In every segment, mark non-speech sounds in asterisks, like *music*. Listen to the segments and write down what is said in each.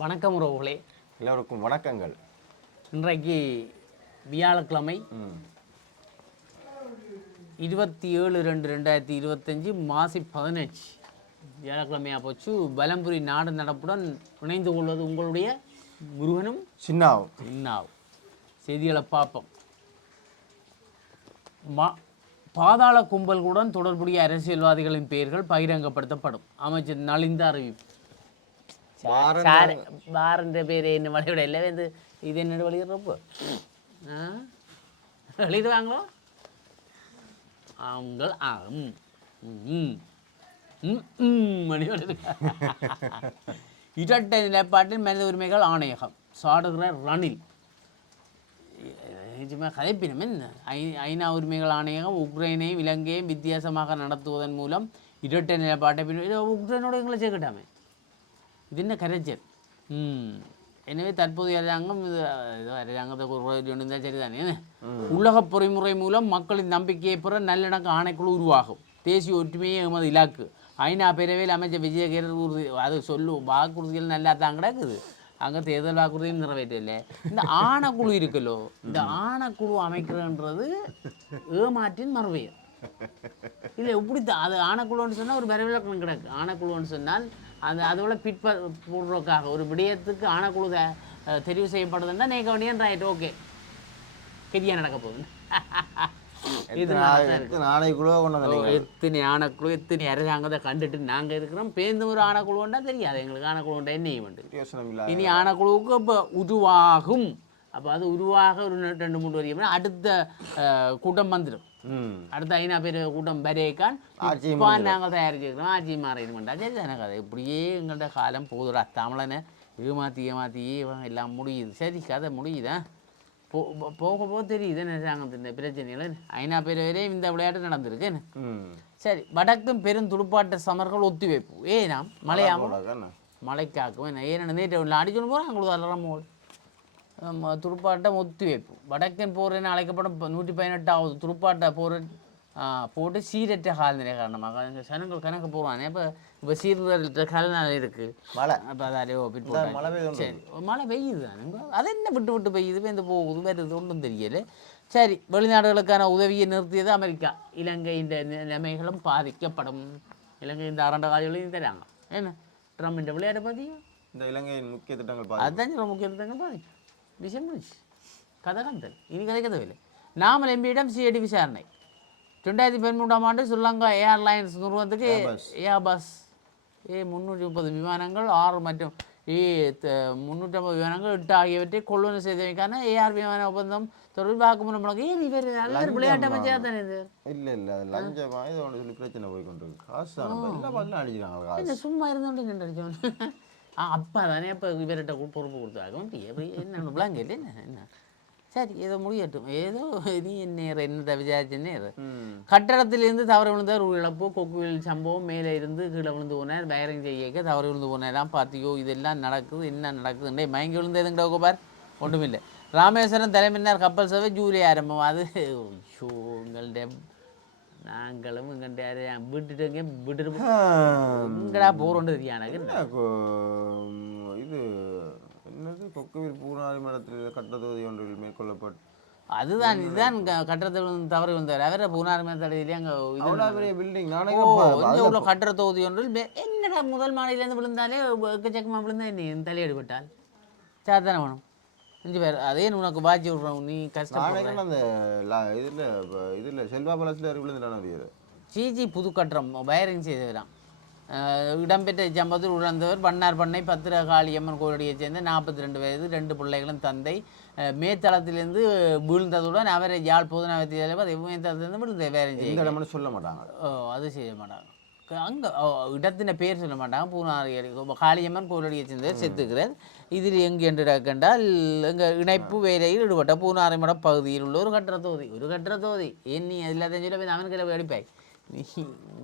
வணக்கம் உறவுகளே. எல்லோருக்கும் வணக்கங்கள். இன்றைக்கு வியாழக்கிழமை இருபத்தி ஏழு ரெண்டு ரெண்டாயிரத்தி இருபத்தஞ்சி மாசி பதினஞ்சு வியாழக்கிழமையாக போச்சு. பலம்புரி நாடு நடப்புடன் இணைந்து கொள்வது உங்களுடைய முருகனும் சின்னாவும். இன்னாவும் செய்திகளை பார்ப்போம். மா பாதாள கும்பல்களுடன் தொடர்புடைய அரசியல்வாதிகளின் பெயர்கள் பகிரங்கப்படுத்தப்படும். அமைச்சர் நலிந்த அறிவிப்பு. பாரன் പേര് എന്നെ വളി ഇവിടെ അല്ലേ എന്ത് ഇത് എന്നോട് என்னோட வெளியிடுறப்போ ஆ வெளியிடுவாங்களோ അങ്കൾ ആ ம் இரட்டை நிலைப்பாட்டில் மனித உரிமைகள் ஆணையகம் சாடுகிற ரணில் கதைப்பினம் என்ன ஐ ஐநா உரிமைகள் ஆணையகம் உக்ரைனையும் இலங்கையும் வித்தியாசமாக நடத்துவதன் மூலம் இரட்டை நிலைப்பாட்டை பின் உக்ரைனோட எங்களை சேர்க்கட்டாமே இது என்ன கரைச்சல் எனவே தற்போதைய அரசாங்கம் இது ஏதோ அரசாங்கத்தை இருந்தால் சரிதானே? உலக பொறிமுறை மூலம் மக்களின் நம்பிக்கையை பெற நல்லிணக்க ஆணைக்குழு உருவாகும் தேசிய ஒற்றுமையே எமது இலக்கு ஐநா பேரவையில் அமைச்சர் விஜயகேரர் உறுதி அது சொல்லும் வாக்குறுதிகள் நல்லா தான் கிடக்குது அங்கே தேர்தல் வாக்குறுதியும் நிறைவேற்றல இந்த ஆணைக்குழு இருக்குல்லோ இந்த ஆணைக்குழு அமைக்கிறன்றது ஏமாற்றின் மறுபெயர் இல்லை இப்படி தான் அது ஆணைக்குழுன்னு சொன்னால் ஒரு விரைவிலக்கணம் கிடக்கு ஆணைக்குழுன்னு சொன்னால் அந்த அதோட பிற்ப பூர்வக்காக ஒரு விடயத்துக்கு ஆணைக்குழு தெரிவு செய்யப்படுதுன்னா நீக்க வேண்டிய ரைட் ஓகே கெரியா நடக்க போகுது. எத்தனை ஆணைக்குழு எத்தனை அரசாங்கத்தை கண்டுட்டு நாங்கள் இருக்கிறோம். பேருந்து ஒரு ஆணைக்குழுண்டா தெரியாது. எங்களுக்கு ஆணைக்குழுண்டா என்ன வேண்டு யோசனை இல்ல இனி ஆணைக்குழுவுக்கு இப்போ உருவாகும். அப்போ அது உருவாக ஒரு ரெண்டு மூணு வரைக்கும். அடுத்த கூட்டம் வந்துடும் அடுத்த ஐநா பேர் கூட்டம் ஆட்சியும் இப்போ நாங்கள் தயாரிச்சுக்கிறோம் ஆட்சி மாறிடுமெண்டா சரி தானே கதை இப்படியே எங்கள்கிட்ட காலம் போகுதுடா தமிழனை ஏமாற்றி ஏமாற்றி எல்லாம் முடியுது சரி கதை முடியுதா போ போக போக தெரியுது என்ன இந்த பிரச்சனைகள் ஐநா பேர் வரையும் இந்த விளையாட்டு நடந்திருக்கு சரி வடக்கும் பெரும் துடுப்பாட்ட சமர்கள் ஒத்திவைப்பு ஏனாம் மழையாம அவ்வளோதானே மழைக்காக்கும் என்ன ஏன்னா நேற்று அடிச்சுன்னு போகிறோம் அவங்களுக்கு அலறம் போல் துடுப்பாட்டம் ஒத்திவைப்பு வடக்கன் போர் என அழைக்கப்படும் நூற்றி பதினெட்டாவது துடுப்பாட்ட போர் போட்டு சீரற்ற காலநிலை காரணமாக இங்க ஜனங்கள் கணக்கு போடுவானே. இப்போ இப்போ சீரற்ற காலநிலை இருக்குது மழை. அப்போ அதாலே ஓப்பிட்டு இந்த பெய்யுது சரி. மழை பெய்யுது. தானே அது என்ன விட்டு விட்டு பெய்யுது? பெய்ந்து போகுது வருது ஒன்றும் தெரியல. சரி வெளிநாடுகளுக்கான உதவியை நிறுத்தியது அமெரிக்கா. இலங்கையின் நிலைமைகளும் பாதிக்கப்படும். இலங்கை இந்த அரண்ட காலிகளையும் தராங்க. என்ன? ட்ரம்ப் விளையாட பார்த்தியா இந்த இலங்கையின் முக்கிய திட்டங்கள் சொல்ல முக்கிய திட்டங்கள் பாதிக்கும். விஷயம் முடிச்சு கதை கந்தல் இனி கதை கதவில்லை நாமல் எம்பியிடம் சிஐடி விசாரணை ரெண்டாயிரத்தி பதிமூன்றாம் ஆண்டு ஸ்ரீலங்கா ஏர்லைன்ஸ் நிறுவனத்துக்கு ஏர்பஸ் ஏ முந்நூற்றி முப்பது விமானங்கள் ஆறு மற்றும் ஏ முந்நூற்றம்பது விமானங்கள் எட்டு ஆகியவற்றை கொள்வனவு செய்தமைக்கான ஏஆர் விமான ஒப்பந்தம் வாக்குமூலம் முழங்க ஏன் இவர் நல்ல விளையாட்டு அமைச்சர் தானே இது இல்ல இல்ல அது லஞ்சமா இது ஒன்று சொல்லி பிரச்சனை போய் கொண்டு. காசு எல்லாம் பண்ணலாம் அடிக்கிறாங்க சும்மா இருந்தோண்டு ஆ அப்பா தானே அப்போ இவர்கிட்ட பொறுப்பு கொடுத்தாங்க எப்படி என்ன விளாங்க இல்லை என்ன சரி ஏதோ முடியட்டும் ஏதோ நீ என்ன நேரம் என்ன விசாரிச்ச நேரம் கட்டடத்திலிருந்து தவறு விழுந்தார் ஒரு இழப்பு கொக்குவில் சம்பவம் மேலே இருந்து கீழே விழுந்து போனார் வயரிங் செய்யக்க தவறு விழுந்து போனாராம் பார்த்தியோ இதெல்லாம் நடக்குது என்ன நடக்குதுண்டே மயங்கி விழுந்து எதுங்கிட்ட கோபார் ஒன்றுமில்லை ராமேஸ்வரம் தலைமையினர் கப்பல் சேவை ஜூலை ஆரம்பம் அது ஐயோ உங்கள்கிட்ட நாங்களும் எங்கள்கிட்ட விட்டுட்டுங்க விட்டுட்டு எங்கடா போகிறோன்னு தெரியும் எனக்கு? என்ன இது என்னது? கொக்குவில் பூனாரி மரத்தில் கட்ட தொகுதி ஒன்றில் மேற்கொள்ளப்பட்டு அதுதான் இதுதான் கட்டடத்தில் தவறு விழுந்தார் அவரை புனாரமே தடையிலே அங்கே இது அவ்வளோ பெரிய பில்டிங் நானே உள்ள கட்டுற தொகுதி ஒன்றில் என்னடா முதல் மாடியிலேருந்து விழுந்தாலே எக்கச்சக்கமாக விழுந்தா நீ தலையடி விட்டால் சாத்தானே வேணும்? அஞ்சு பேர் அதே உனக்கு பாய்ச்சி விட்றோம் நீ கூட அந்த இதுல இதுல செல்வா பலசில் விழுந்துட்டான அது சிஜி புதுக்கட்டுறம் வயரிங் செய்தவராம் இடம்பெற்ற இச்சம்பவத்தில் உணர்ந்தவர் பண்ணார் பண்ணை பத்திரகாளியம்மன் கோயிலைச் சேர்ந்த நாற்பத்தி ரெண்டு வயது ரெண்டு பிள்ளைகளும் தந்தை. மேத்தளத்திலிருந்து வீழ்ந்ததுடன் அவரை யாழ் பொதுநலத்தி தலைவர் மேத்தளத்திலிருந்து விழுந்த வயரிங் செய்ய சொல்ல மாட்டாங்க. ஓ அது செய்ய மாட்டாங்க. அங்கே இடத்தின பேர் சொல்ல மாட்டாங்க. பூனாரி காளியம்மன் கோயிலுடைய சேர்ந்தவர் செத்துக்கிறார். இதில் எங்கு என்று கண்டால் எங்கள் இணைப்பு வேலையில் ஈடுபட்ட பூனாரிமட பகுதியில் உள்ள ஒரு கட்டுற தொகுதி. ஒரு கட்டுற தொகுதி. ஏன் நீ எல்லாத்தையும் சொல்ல போய் அவனுக்கு போய் அடிப்பாய்? நீ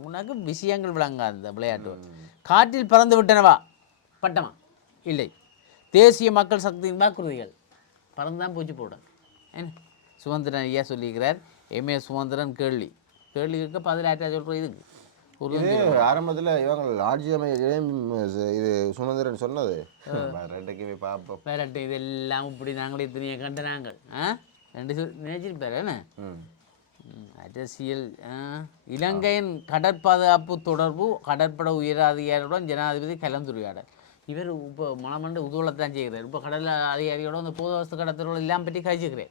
உனக்கு விஷயங்கள் விளங்காது அந்த விளையாட்டு. காற்றில் பறந்து விட்டனவா? பட்டமா? இல்லை. தேசிய மக்கள் சக்தியின் வாக்குறுதிகள். பறந்துதான் பூச்சி போட என்ன? சுதந்திரன் ஐயா சொல்லியிருக்கிறார் எம்ஏ சுதந்திரன் கேள்வி. கேள்வி இருக்க பதிலாயிரத்தா சொல்கிற இதுக்கு இது ஆரம்பத்துல இவங்க ஆட்சி அமைச்சரையும் இது சுமந்திரன் சொன்னது. ரெண்டைக்கு போய் பார்ப்போம் பேரட்டு இதெல்லாம் இப்படி நாங்களே துணியை கண்ட நாங்கள் ஆ? ரெண்டு சொல் நினைச்சிருப்பாரு என்ன? அரசியல் இலங்கையின் கடற்பாதுகாப்பு தொடர்பு கடற்பட உயர் அதிகாரியுடன் ஜனாதிபதி கலந்துரையாடல். இவர் இப்போ மனமண்டு உதவலைத்தான் செய்கிறார். இப்போ கடல் அதிகாரியோட அந்த போதவஸ்து கடத்தலோட எல்லாம் பற்றி கழிச்சுக்கிறேன்.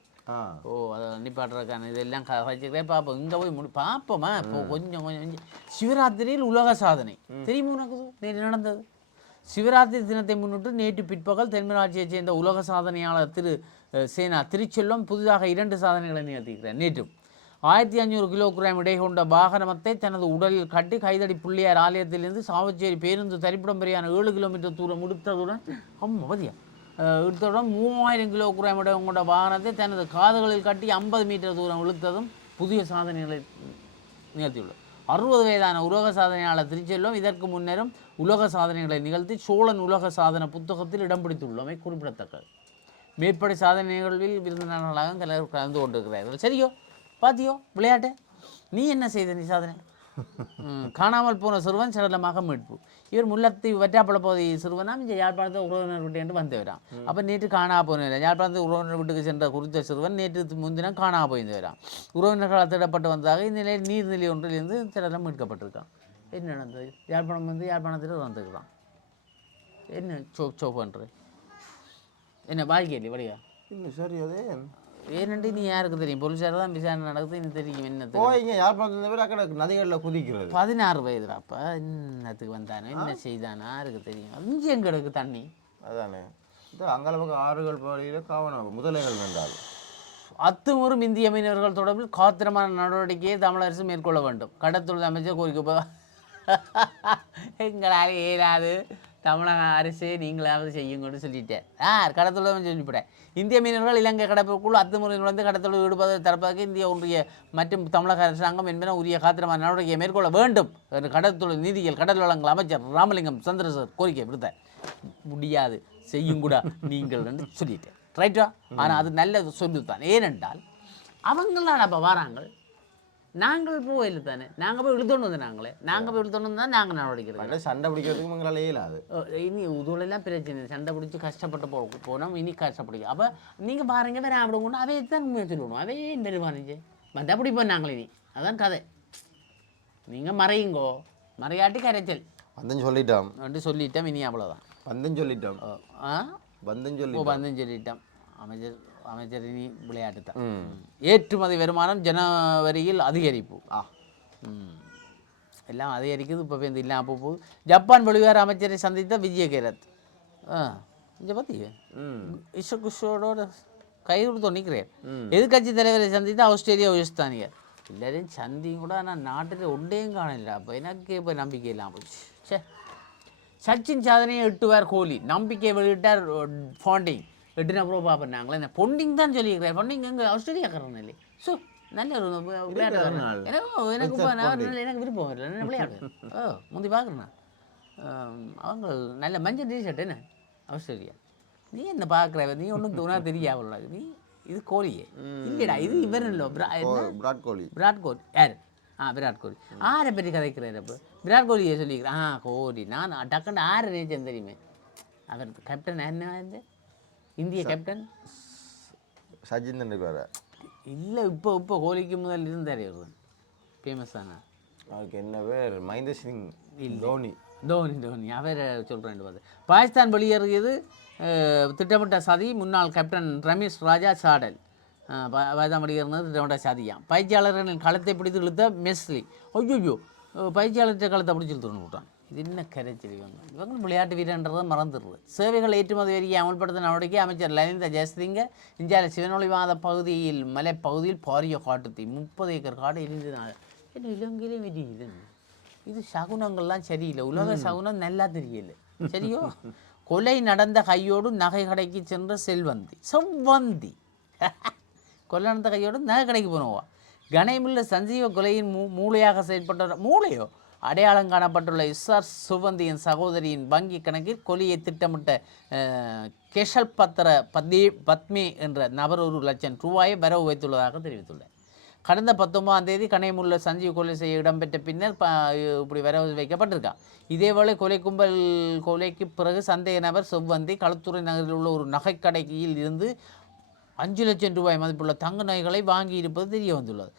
ஓ அதை நிப்பாட்டுறதுக்கான இதெல்லாம் க- கழிச்சுக்கிறேன். பார்ப்போம் இங்கே போய் முடி பார்ப்போமா இப்போ கொஞ்சம் கொஞ்சம் கொஞ்சம். சிவராத்திரியில் உலக சாதனை. தெரியுமா உனக்கு? நேற்று நடந்தது. சிவராத்திரி தினத்தை முன்னிட்டு நேற்று பிற்பகல் தென்மராட்சியைச் சேர்ந்த உலக சாதனையாளர் திரு சேனா திருச்செல்வம் புதிதாக இரண்டு சாதனைகளை நிகழ்த்தியிருக்கிறார். நேற்றும். ஆயிரத்தி அஞ்சூறு கிலோகிராம் இடை கொண்ட வாகனத்தை தனது உடலில் கட்டி கைதடி புள்ளியார் ஆலயத்திலிருந்து சாவச்சேரி பேருந்து தரிப்பிடம் வரையான ஏழு கிலோமீட்டர் தூரம் எடுத்ததுடன் அம்மா எடுத்தவுடன் எடுத்ததுடன் மூவாயிரம் கிலோகிராம் இடம் கொண்ட வாகனத்தை தனது காதுகளில் கட்டி ஐம்பது மீட்டர் தூரம் இழுத்ததும் புதிய சாதனைகளை நிகழ்த்தியுள்ளது. அறுபது வயதான உலக சாதனையாளர் திருச்செல்வம் இதற்கு முன்னரும் உலக சாதனைகளை நிகழ்த்தி சோழன் உலக சாதன புத்தகத்தில் இடம் பிடித்துள்ளமை குறிப்பிடத்தக்கது. மேற்படி சாதனை நிகழ்வில் விருந்தினர்களாக கலர் கலந்து கொண்டிருக்கிறார்கள். சரியோ? பாத்தியோ விளையாட்டு. நீ என்ன செய்த நீ சாதனை காணாமல் போன சிறுவன் சடலமாக மீட்பு. இவர் முல்லத்தி வற்றாப்பழ பகுதி சிறுவனாம் இங்கே யாழ்ப்பாணத்தை உறவினர் வீட்டு என்று வந்தவராம். அப்போ நேற்று காணா போனவர் யாழ்ப்பாணத்து உறவினர் வீட்டுக்கு சென்ற குறித்த சிறுவன் நேற்று முன்தினம் காணா போயிருந்தவராம். உறவினர்களால் தேடப்பட்டு வந்ததாக இந்நிலையில் நீர்நிலை ஒன்றிலிருந்து சடலம் மீட்கப்பட்டிருக்கான். என்ன நடந்தது? யாழ்ப்பாணம் வந்து யாழ்ப்பாணத்தில் வந்துருக்குறான் என்ன சோப் சோப் பண்ணுற என்ன வாழ்க்கையில் வழியா? இல்லை சரி அதே. ஏனென்று நீ யாருக்கு தெரியும்? போலீஸார் தான் விசாரணை நடக்குது எனக்கு தெரியும் என்னது போய்ங்க யாழ்ப்பாணத்துல பேர் அக்கட நதிகளில் குதிக்கிறது. பதினாறு வயதுடாப்பா? என்னத்துக்கு வந்தானோ என்ன செய்தானோ யாருக்கு தெரியும்? அஞ்சு எங்க கிடக்கு தண்ணி. அதானே. இது அங்கால பக்கம் ஆறுகள் பகுதியில் காவனம் முதலைகள் வேண்டாது அத்துமீறும் இந்திய மீனவர்கள் தொடர்பில் காத்திரமான நடவடிக்கையை தமிழ் அரசு மேற்கொள்ள வேண்டும். கடத்தொழில் அமைச்சர் கோரிக்கை போ- *laughs* எங்களால் இயலாது. தமிழக அரசே நீங்களாவது செய்யுங்கன்னு சொல்லிட்டேன். ஆ கடத்தொழில் சொல்லிவிட்டேன் இந்திய மீனவர்கள் இலங்கை கடற்புக்குள் அத்துமுறை நுழைந்து கடத்தொழில் ஈடுபதை தரப்பாக இந்திய ஒன்றிய மற்றும் தமிழக அரசாங்கம் என்பன உரிய காத்திரமான நடவடிக்கையை மேற்கொள்ள வேண்டும் என்று கடற்தொழில் நீதியியல் கடல் வளங்கள் அமைச்சர் ராமலிங்கம் சந்திரசர் கோரிக்கை விடுத்த முடியாது செய்யும் கூட நீங்கள் என்று சொல்லிட்டேன். ரைட்டா ஆனால் அது நல்ல சொல்லுத்தான். ஏனென்றால் அவங்களாம் அப்போ வராங்க. நாங்கள் போயில தானே? நாங்கள் போய் இழுத்தோண்டு வந்து நாங்களே? நாங்கள் போய் இழுத்தோண்டு வந்தால் நாங்கள் நடவடிக்கை எடுக்கிறோம். மற்ற சண்டை பிடிக்கிறதுக்கு எங்களால் இயலாது இனி உதுவெல்லாம் பிரச்சனை. சண்டை பிடிச்சி கஷ்டப்பட்டு போ போனோம் இனி கஷ்டப்படுங்க அப்போ நீங்கள் பாருங்க வேற அப்படி கொண்டு அவையை தான் உண்மையை சொல்லணும் அவையே பெருமானிச்சு மற்றபடி நாங்களே நீ அதான் கதை. நீங்கள் மறையுங்கோ. மறையாட்டி கரைச்சல். வந்தேன்னு சொல்லிட்டோம். அப்படி சொல்லிட்டோம் இனி அவ்வளோதான் வந்தேன்னு சொல்லிட்டோம். ஆ? வந்தேன்னு ஓ சொல்லி பந்தம் சொல்லிட்டோம். அமைச்சர் அமைச்சர் இனி விளையாட்டு தான் ஏற்றுமதி வருமானம் ஜனவரியில் அதிகரிப்பு. ஆ. எல்லாம் அதிகரிக்குது இப்போ இந்த இல்லாமல் போகுது ஜப்பான் வெளிவார அமைச்சரை சந்தித்த விஜய கேரத் ஆ. இதை பற்றி ம். இஷகுஷோட கை கொடுத்து நிற்கிறேன். எதிர்கட்சி தலைவரை சந்தித்த ஆஸ்திரேலியா உயர்ஸ்தானியர். எல்லாரையும் சந்தியும் கூட ஆனால் நாட்டில் ஒன்றையும் காணல அப்போ எனக்கு இப்போ நம்பிக்கை இல்லாமல் போச்சு. சே சச்சின் சாதனையை எட்டுவார் கோலி. நம்பிக்கை வெளியிட்டார் ஃபாண்டிங் எட்டுனா ப்ரோ பார்ப்பேன் நாங்களே என்ன பொண்டிங் தான் சொல்லியிருக்கிறேன் பொண்டிங் எங்கே? ஆஸ்திரேலியாக்காரன் இல்லை ஸோ நல்ல ஒரு விளையாட்டு. எனக்கு எனக்கு நான் விருப்பம் வரல. என்ன விளையாடு. *laughs* ஓ முந்தி பார்க்குறேன் அவங்க நல்ல மஞ்சள் டிஷர்ட் என்ன? ஆஸ்திரேலியா. நீ என்ன பார்க்குற நீ ஒன்றும் தூணா *laughs* தெரியாமல் நீ இது கோலியே. இல்லைடா இது இவர் இல்லை? விராட் கோலி. விராட் கோலி. யார்? ஆ விராட் கோலி. ஆரை பற்றி கதைக்கிறார் அப்போ. விராட் கோலியை சொல்லிக்கிறேன் ஆ கோலி. நான் டக்குன்னு ஆறு நேச்சம் தெரியுமே. அவர் கேப்டன் என்ன இந்திய கேப்டன் சச்சின் தெண்டுல்கர். இல்லை இப்போ இப்போ கோலிக்கு முதல் இருந்தார் இவர். ஃபேமஸ் தானே அவருக்கு என்ன பேர்? மஹிந்த சிங் தோனி. தோனி தோனி. அவர் சொல்கிறேன் பார்த்து பாகிஸ்தான் வெளியேறியது திட்டமிட்ட சதி முன்னாள் கேப்டன் ரமேஷ் ராஜா சாடல் பாகிஸ்தான் வெளியேறினது திட்டமிட்ட சதியாம் பயிற்சியாளர்களின் களத்தை பிடித்து இழுத்த மெஸ்லி. ஐயோ பயிற்சியாளர்கிட்ட களத்தை பிடிச்சி இழுத்துன்னு விட்டான் இது என்ன கரைச்சல் இவங்க? இவங்க விளையாட்டு வீரன்றதை மறந்துடுறது. சேவைகள் ஏற்றுமதி வரியை அமல்படுத்த நடவடிக்கை அமைச்சர் லலித ஜெயசிங்க இந்தியாவில் சிவனொளிவாத பகுதியில் மலைப்பகுதியில் பாரிய காட்டுத்தீ முப்பது ஏக்கர் காடு எரிந்தது என்ன இலங்கையிலே வெடியுது இது? சகுனங்கள்லாம் சரியில்லை. உலக சகுனம் நல்லா தெரியல. சரியோ? கொலை நடந்த கையோடு நகை கடைக்கு சென்ற செல்வந்தி. செவ்வந்தி. கொலை நடந்த கையோடு நகை கடைக்கு போனவா? கணேமுள்ள சஞ்சீவ கொலையின் மூ மூளையாக செயல்பட்ட மூளையோ? அடையாளம் காணப்பட்டுள்ள இசார் சுவந்தியின் சகோதரியின் வங்கி கணக்கில் கொலையை திட்டமிட்ட கெஷல் பத்திர பத்மே பத்மி என்ற நபர் ஒரு லட்சம் ரூபாயை வரவு வைத்துள்ளதாக தெரிவித்துள்ளார் கடந்த பத்தொன்பதாம் தேதி கனைமுள்ள சஞ்சீவ் கொலை செய்ய இடம்பெற்ற பின்னர் இப்படி வர வைக்கப்பட்டிருக்கான் இதேவேளை கொலை கும்பல் கொலைக்கு பிறகு சந்தேக நபர் செவ்வந்தி களத்துறை நகரில் உள்ள ஒரு நகைக்கடையில் இருந்து அஞ்சு லட்சம் ரூபாய் மதிப்புள்ள தங்க நகைகளை வாங்கி இருப்பது தெரிய வந்துள்ளது.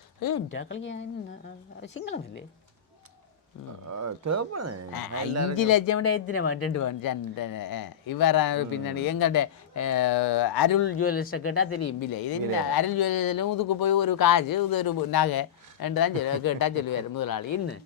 சிங்களம் இல்லை അഞ്ച് ലക്ഷം കൂടെ എത്തിന് വേണ്ടിട്ട് ഇവരാ പിന്നെ എങ്ങടെ അരുൾ ജ്വല്ലേഴ്സ് കേട്ടാൽ தெரியும் இல்லை இது என்ன அருள் ஜுவல்லர்ஸிலும் இதுக்கு போய் ஒரு காசு இது ஒரு நகை ரெண்டு தான் சொல்லு கேட்டால் சொல்லுவார் முதலாளி இன்னும்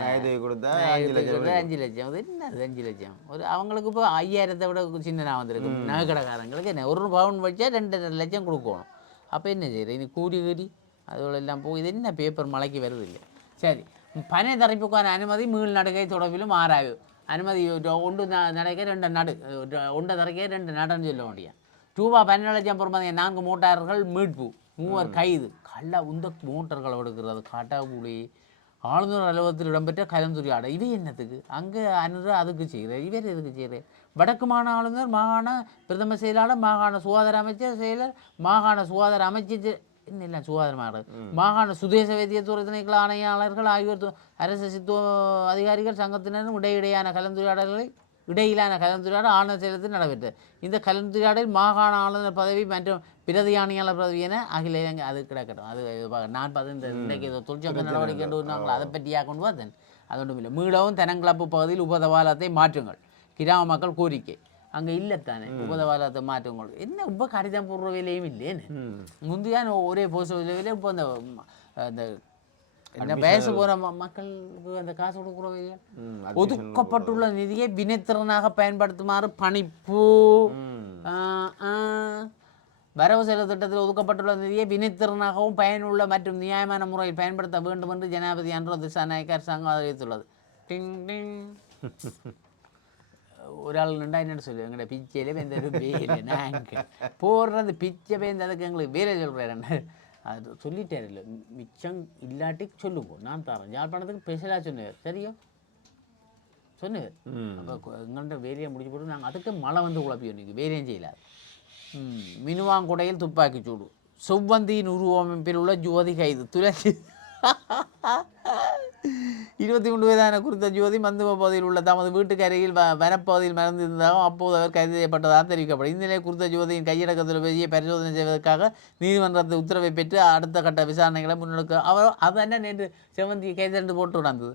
நயத்தை கொடுத்தா அஞ்சு லட்சம் கொடுத்தா அஞ்சு லட்சம் இது என்ன அது அஞ்சு லட்சம் ஒரு அவங்களுக்கு இப்போ ஐயாயிரத்தை விட சின்னனா வந்திருக்கு நகை கடைக்காரங்களுக்கு என்ன ஒரு பவுன் வச்சா ரெண்டு லட்சம் கொடுக்கணும் அப்போ என்ன செய்யுது இது கூடி கூடி அதோட எல்லாம் போய் இது என்ன பேப்பர் மலைக்கு வருது இல்லை சரி பனை தரப்புக்கான அனுமதி மீள் நடுகை தொடர்பிலும் ஆராய்வு அனுமதி ஒன்று நடக்க ரெண்டு நடு ஒன்றை தரக்கே ரெண்டு நடன்னு சொல்ல முடியும் ரூபா பன்னெண்டு லட்சம் பொறுமதிய நான்கு மோட்டார்கள் மீட்பு மூவர் கைது கள்ள உந்த மோட்டார்கள் எடுக்கிறது காட்டாக்குழி ஆளுநர் அலுவலகத்தில் இடம்பெற்ற கலந்துரையாடல் இது என்னத்துக்கு அங்கே அனுர அதுக்கு செய்கிறார் இவர் எதுக்கு செய்கிறார் வடக்கு மாகாண ஆளுநர் மாகாண பிரதம செயலாளர் மாகாண சுகாதார அமைச்சர் செயலர் மாகாண சுகாதார அமைச்சர் என்ன இல்லை சுகாதாரமாக மாகாண சுதேச வைத்தியத்துறை திணைக்கள ஆணையாளர்கள் ஆகியோர் அரசு சித்துவ அதிகாரிகள் சங்கத்தினரும் இடையிடையான கலந்துரையாடல்களை இடையிலான கலந்துரையாடல் ஆளுநர் செயலகத்தில் நடைபெற்றது. இந்த கலந்துரையாடல் மாகாண ஆளுநர் பதவி மற்றும் பிரதி ஆணையாளர் பதவி என அகில இலங்கை அது கிடக்கட்டும். அது நான் இந்த இன்றைக்கு ஏதோ தொழிற்சங்க நடவடிக்கை என்று அதை பற்றியாக கொண்டு பார்த்தேன் அது ஒன்றும் இல்லை. மீளவும் தெனங்கிளப்பு பகுதியில் உபதவாலத்தை மாற்றுங்கள். கிராம மக்கள் கோரிக்கை. அங்கே இல்லைத்தானே உபதவாலத்தை மாற்றுங்கள் என்ன உப கடிதம் போடுற வேலையும் இல்லைன்னு முந்தையான ஒரே போஸ்ட் வேலையில் இப்போ அந்த அந்த என்ன வயசு போகிற மக்களுக்கு அந்த காசு கொடுக்குற வேலையா ஒதுக்கப்பட்டுள்ள நிதியை வினைத்திறனாக பயன்படுத்துமாறு பணிப்பு. வரவு செலவு திட்டத்தில் ஒதுக்கப்பட்டுள்ள நிதியை வினைத்திறனாகவும் பயனுள்ள மற்றும் நியாயமான முறையில் பயன்படுத்த வேண்டும் என்று ஜனாதிபதி அன்றோ திசாநாயக்க அரசாங்கம் அறிவித்துள்ளது டிங் டிங் ഒരാൾ ഉണ്ടായിരുന്നു சொல்லு எங்கட பிச்சையில பேந்த ஒரு வேலை நாங்கள் போடுறது பிச்சை பேந்ததுக்கு எங்களுக்கு வேலை சொல்கிறேன் அது சொல்லிட்டார் இல்லை மிச்சம் இல்லாட்டி சொல்லுவோம் நான் தரேன் யாழ்ப்பாணத்துக்கு ஸ்பெஷலாக சொன்னேன் சரியோ சொன்னது அப்போ எங்கள்கிட்ட வேலையை முடிச்சு போட்டு நாங்கள் அதுக்கு மழை வந்து குழப்பி நீங்கள் வேலையும் செய்யலாது மினுவாங்குடையில் துப்பாக்கி சூடு செவ்வந்தியின் உருவமைப்பில் உள்ள ஜோதி கைது துளசி இருபத்தி மூன்று வயதான குறித்த ஜோதி மந்துவ பகுதியில் உள்ள தமது வீட்டுக்கு அருகில் வனப்பகுதியில் மறந்திருந்ததாகவும் அப்போது அவர் கைது செய்யப்பட்டதாக தெரிவிக்கப்படும். இந்நிலையில் குறித்த ஜோதியின் கையடக்க தொலைபேசியை பரிசோதனை செய்வதற்காக நீதிமன்றத்து உத்தரவை பெற்று அடுத்த கட்ட விசாரணைகளை முன்னெடுக்க அவர் அது என்ன நேற்று செவந்தி கைது போட்டு நடந்தது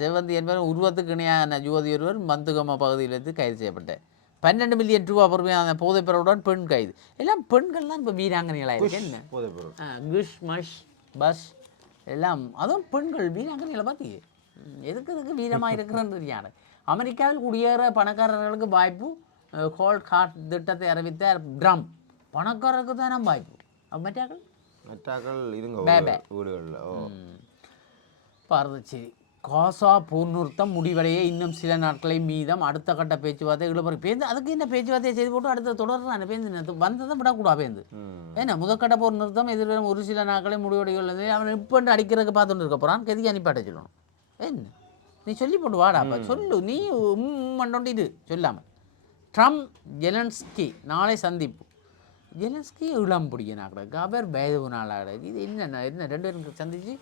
செவந்தி என்பவர் உருவத்துக்கு இணையான ஜோதி ஒருவர் மந்துகம பகுதியிலிருந்து கைது செய்யப்பட்டார். பன்னெண்டு மில்லியன் ரூபா பொறுமையான போதைப் பொருளுடன் பெண் கைது. எல்லாம் பெண்கள்லாம் இப்போ வீராங்கனைகளாக என்ன? பொருள் ஆ, குஷ் மஷ் பஸ் எல்லாம் அதுவும் பெண்கள் வீராங்கனைகளை பார்த்தி எதுக்கு எதுக்கு வீரமாக இருக்கிறன்னு தெரியாது. அமெரிக்காவில் குடியேற பணக்காரர்களுக்கு வாய்ப்பு ஹோல்ட் கார்ட் திட்டத்தை அறிவித்த ட்ரம் பணக்காரருக்கு தானே வாய்ப்பு. மற்றாக்கள்? மெட்டாக்கள் இருங்க வீடுகள்ல பாரதச்சேரி. காசா போர் நிறுத்தம் முடிவடைய இன்னும் சில நாட்களை மீதம் அடுத்த கட்ட பேச்சுவார்த்தை இழுபறி பேருந்து அதுக்கு என்ன பேச்சுவார்த்தையை செய்து போட்டு அடுத்த தொடர்றான பேருந்து நேத்து வந்ததை விடக்கூடா பேருந்து ஏன்னா முதற்கட்ட போர் நிறுத்தம் எதிர்வரும் ஒரு சில நாட்களை முடிவடைகிறது அவன் இப்போ அடிக்கிறதுக்கு பார்த்துட்டு இருக்க போகிறான் கெதிக்கு அனுப்பாட்ட சொல்லணும். என்ன? நீ சொல்லி போட்டு வாடா அப்ப. சொல்லு. நீ மண்டோண்டி இது சொல்லாம. ட்ரம்ப் ஜெலன்ஸ்கி நாளை சந்திப்பு. ஜெலன்ஸ்கி இளம் பிடிக்க கிடக்கு அவர் வயது நாளாக இது என்ன என்ன ரெண்டு பேரும் சந்திச்சு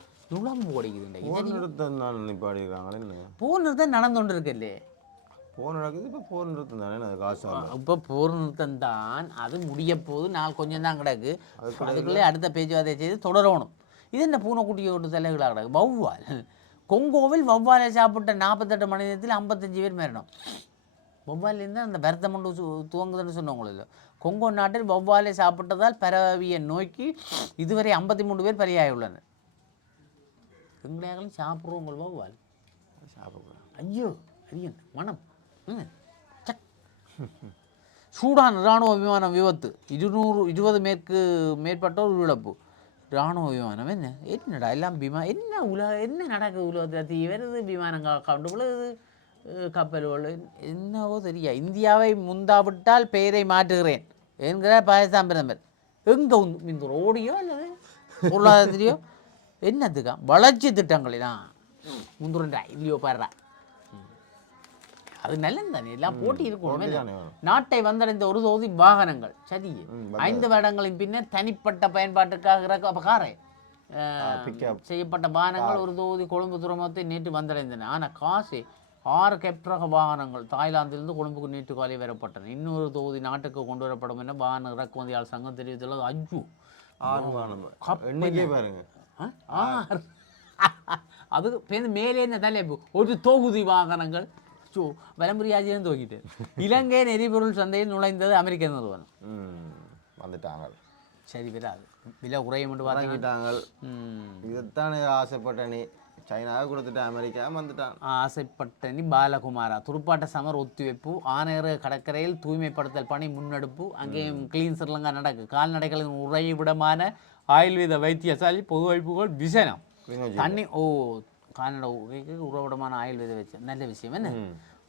தான் நிப்பாடிக்கிறாங்களே என்ன? போர் நிறுத்தம் நடந்து கொண்டு இருக்கல்லே போன் நடக்குது இப்போ போன் நிறுத்தம் தானே அது காசு. இப்போ போர் நிறுத்தம் தான் அது முடிய போது நாள் கொஞ்சம் தான் கிடக்கு. அதுக்குள்ளே அடுத்த பேச்சுவார்த்தை செய்து தொடரணும். இது என்ன பூனைக்குட்டியை விட்டு தலைகளாக கிடக்கு? வௌவால். கொங்கோவில் வௌவாலை சாப்பிட்ட நாற்பத்தெட்டு மணி நேரத்தில் ஐம்பத்தஞ்சு பேர் மரணம். வௌவாலேருந்து அந்த கொண்டு சு- துவங்குதுன்னு சொன்னவங்கள கொங்கோ நாட்டில் வௌவாலை சாப்பிட்டதால் பரவிய நோய்க்கு இதுவரை ஐம்பத்தி மூணு பேர் பலியாகியுள்ளனர் எங்களையாலும் சாப்பிட்றவங்க வௌவால். சாப்பிடக்கூடாது. ஐயோ அரியன் மனம். சக். சூடான் இராணுவ விமானம் விபத்து. இருநூறு இருபது மேற்கு மேற்பட்டோர் உயிரிழப்பு. இராணுவ விமானம் என்ன? என்னடா எல்லாம் விமா என்ன உலக என்ன நடக்குது உலகத்தில்? தீ வருது விமானம் கா- கவுண்டு விழுது அஹ் கப்பல் விழு என்னவோ தெரியா இந்தியாவை முந்தாவிட்டால் பெயரை மாற்றுகிறேன் என்கிறார் பாகிஸ்தான் பிரதமர். எங்கே இந்த ரோடியோ அல்லது பொருளாதாரத்திலையோ? என்னத்துக்கா வளர்ச்சி திட்டங்களில் முந்துருண்டா இல்லையோ பாடுறா அது நல்லது தானே எல்லாம் போட்டி? தானே. வேணும். நாட்டை வந்தடைந்த ஒரு தொகுதி வாகனங்கள் சரி. ஐந்து வருடங்களின் பின்னர் தனிப்பட்ட பயன்பாட்டுக்காக காரை. செய்யப்பட்ட வாகனங்கள் ஒரு தொகுதி கொழும்பு துறைமுகத்தை நேற்று வந்தடைந்தன. ஆனால் காசு ஆறு கெப்ரக வாகனங்கள். தாய்லாந்திலிருந்து கொழும்புக்கு நேற்று காலை வரப்பட்டன இன்னொரு தொகுதி நாட்டுக்கு கொண்டு வரப்படும் என வாகன இறக்குமதியாளர் சங்கம் தெரிவித்துள்ளது. அஜு ஆறு எண்ணிக்கை பாருங்க? ஆறு. அது பேருந்து மேலே என்ன தலை? ஒரு தொகுதி வாகனங்கள். சோ வலம்புரியாஜியும் தூக்கிட்டு. *laughs* இலங்கையின் எரிபொருள் சந்தையில் நுழைந்தது அமெரிக்க நிறுவனம். வந்துட்டாங்க. சரி விடாது விலை குறையும் என்று பார்த்தீங்க இறங்கிட்டாங்க. ம். இதைத்தானே ஆசைப்பட்ட சைனாவை கொடுத்துட்டு அமெரிக்கா வந்துட்டான். ஆசைப்பட்ட நீ பாலகுமாரா. துடுப்பாட்ட சமர் ஒத்திவைப்பு ஆனையறு கடற்கரையில் தூய்மைப்படுத்தல் பணி முன்னெடுப்பு அங்கேயும் கிளீன் ஸ்ரீலங்கா நடக்கு. கால்நடைகளின் உறைவிடமான ஆயுர்வேத வைத்தியசாலை பொது வைப்புகள் விசனம். தண்ணி ஓ கால்நடை உறவிடமான ஆயுர்வேத வச்சு நல்ல விஷயம் என்ன?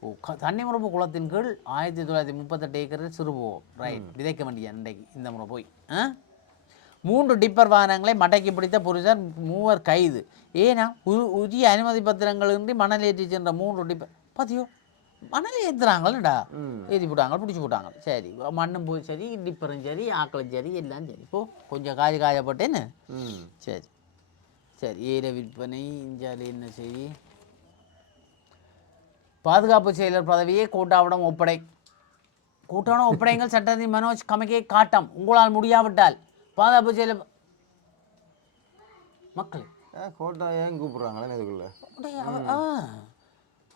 ஓ க- தண்ணி முறப்பு குளத்தின் கீழ் ஆயிரத்தி தொள்ளாயிரத்தி முப்பத்தெட்டு ஏக்கரில் சிறுபோ ரைட் விதைக்க வேண்டிய இன்றைக்கு இந்த முறை போய் ஆ? மூன்று டிப்பர் வாகனங்களை மடக்கி பிடித்த புருஷர் மூவர் கைது. ஏனா உ- உரிய அனுமதி பத்திரங்களின்றி மணல் ஏற்றி சென்ற மூன்று டிப்பர். பாத்தியோ மணல் ஏற்றுறாங்கல்லடா ஏற்றி போட்டாங்க பிடிச்சி போட்டாங்க. சரி மண்ணும் போய் சரி டிப்பரும் சரி ஆக்களும் சரி எல்லாம் சரி. போ கொஞ்சம் காய காயப்பட்டேன்னு சரி. சரி ஈர விற்பனை இஞ்சாலி என்ன செய்தி? பாதுகாப்பு செயலர் பதவியை கோட்டாவிடம் ஒப்படை. கூட்டான ஒப்படைங்கள் சட்டத்தி மனோஜ் கமகே காட்டம். உங்களால் முடியாவிட்டால். பாதுகாப்பு செயலர் மக்களே. கோட்டா ஏன் கூப்பிட்றாங்களே இதுக்குள்ள.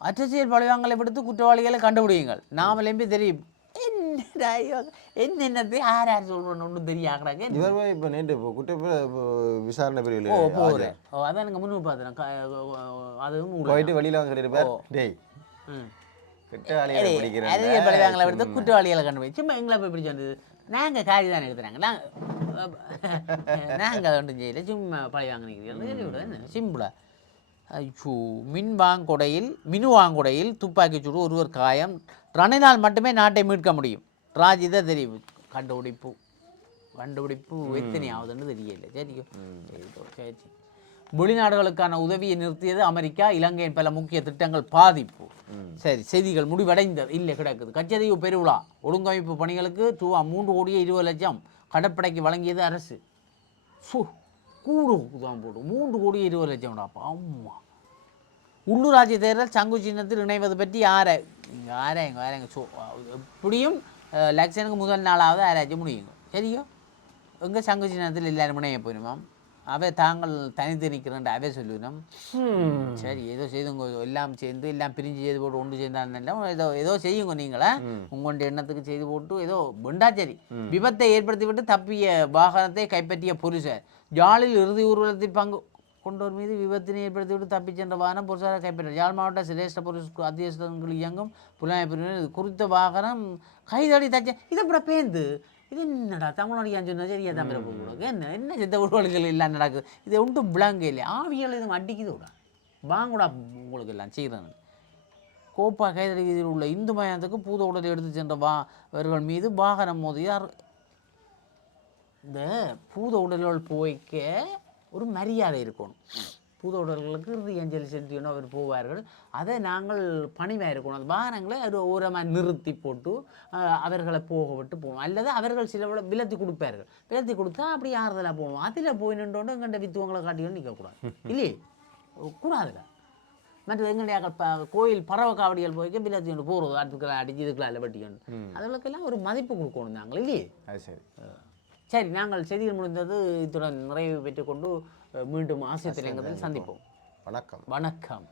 அற்றச்செயல் பழிவாங்கலை விடுத்து குற்றவாளிகளை கண்டுபிடியுங்கள். நாமல் எம்பி தெரியும். என்னென்னத்தை யார் யார் சொல்கிறோன்னு ஒன்றும் தெரியாக்கிறாங்க இவர் போய் இப்போ நேற்று இப்போ குற்ற விசாரணை ஓ பிரிவில் போகிறேன் ஓ அதான் எனக்கு முன்னு பார்த்தேன் அதுவும் போயிட்டு வெளியில் சொல்லியிருப்பார் டேய் கெட்ட வேலையை பிடிக்கிறேன். பழிவாங்களை குற்றவாளிகளை கண்டுபிடிச்சு எங்களை போய் பிடிச்சு வந்தது நாங்கள் காரி தான் எடுத்துறாங்க நாங்கள் நாங்கள் ஒன்றும் செய்யல. சும்மா பழி வாங்க நிற்கிறீங்க சிம்பிளா. ஐயோ மின் வாங்கொடையில் மினு வாங்கொடையில் துப்பாக்கிச் சூடு ஒருவர் காயம். ரணினால் மட்டுமே நாட்டை மீட்க முடியும். ராஜித தெரியும். கண்டுபிடிப்பு. கண்டுபிடிப்பு எத்தனை ஆகுதுன்னு தெரியல. சரி சரி. வெளிநாடுகளுக்கான உதவியை நிறுத்தியது அமெரிக்கா இலங்கையின் பல முக்கிய திட்டங்கள் பாதிப்பு. சரி செய்திகள் முடிவடைந்தது. இல்லை கிடக்குது. கச்சதீவு பெருவிழா. ஒழுங்கமைப்பு பணிகளுக்கு ரூபா மூன்று கோடியே இருபது லட்சம் கடற்படைக்கு வழங்கியது அரசு. சு கூடு தான் போடும் மூன்று கோடியே இருபது லட்சம்டாப்பா ஆமாம் உள்ளூராட்சி தேர்தல் சங்கு சின்னத்தில் இணைவது பற்றி யாரை இங்கே ஆராயுங்க ஆராயுங்க சோ எப்படியும் அஹ், எலெக்ஷனுக்கு முதல் நாளாவது ஆராய்ச்சி முடியுங்க. சரியோ? எங்கள் சங்கு சின்னத்தில் எல்லாரும் இணைய போயிருமாம் அவை தாங்கள் தனித்து நிற்கிறேன் அவை சொல்லுவோம் சரி ஏதோ செய்துங்க எல்லாம் சேர்ந்து எல்லாம் பிரிஞ்சு செய்து போட்டு ஒன்று சேர்ந்தாலும் ஏதோ ஏதோ செய்யுங்க நீங்களே. உங்களுடைய எண்ணத்துக்கு செய்து போட்டு ஏதோ வெண்டா சரி விபத்தை ஏற்படுத்திவிட்டு தப்பிய வாகனத்தை கைப்பற்றிய புருஷர். ஜாலில் இறுதி ஊர்வலத்தில் பங்கு கொண்டோர் மீது விபத்தினை ஏற்படுத்திவிட்டு தப்பிச் சென்ற வாகனம் பொருசாக கைப்பற்ற யாழ் மாவட்ட சிரேஷ்ட பொருள் அத்தியஸ்தங்கள் இயங்கும் புலனாய்வு குறித்த வாகனம் கைதடி தச்ச இதை பேந்து. இது என்னடா தமிழ்நாடு சொன்னா சரியா தமிழ போகக்கூடாது என்ன என்ன சித்த உருவல்கள் எல்லாம் நடக்குது இது ஒன்றும் விளங்க இல்லை ஆவியல் இது அடிக்குது விட வாங்கூடா உங்களுக்கு எல்லாம் செய்கிறேன் கோப்பா கைதடி வீதியில் உள்ள இந்து மயானத்துக்கு பூத உடலை எடுத்து சென்ற வா அவர்கள் மீது வாகனம் மோதியார் இந்த பூத உடல்கள் போய்க்க ஒரு மரியாதை இருக்கணும் பூத உடல்களுக்கு இறுதி அஞ்சலி செலுத்தியணும் அவர் போவார்கள். அதை நாங்கள் பணிவாக இருக்கணும். அந்த வாகனங்களை ஒரு ஓரமாக நிறுத்தி போட்டு அவர்களை போக விட்டு போகணும் அல்லது அவர்கள் சில விலத்தி கொடுப்பார்கள். விலத்தி கொடுத்தா அப்படி ஆறுதலாக போகணும் அதில் போய் நின்றோண்டு எங்கள்கிட்ட வித்துவங்களை காட்டிக்கொண்டு நிற்கக்கூடாது இல்லையே? கூடாதுல. மற்ற ப- கோயில் பறவை காவடிகள் போய்க்க விலத்தி கொண்டு போகிறது அடுத்துக்கெல்லாம் அடிச்சு இதுக்கெல்லாம் வெட்டிக்கொண்டு அதுகளுக்கெல்லாம் ஒரு மதிப்பு கொடுக்கணும் நாங்கள் இல்லையே? அது சரி. சரி நாங்கள் செய்திகள் முடிந்தது இத்துடன் நிறைவு பெற்றுக்கொண்டு மீண்டும் ஆசிய திரையங்கத்தில் சந்திப்போம். வணக்கம். வணக்கம்.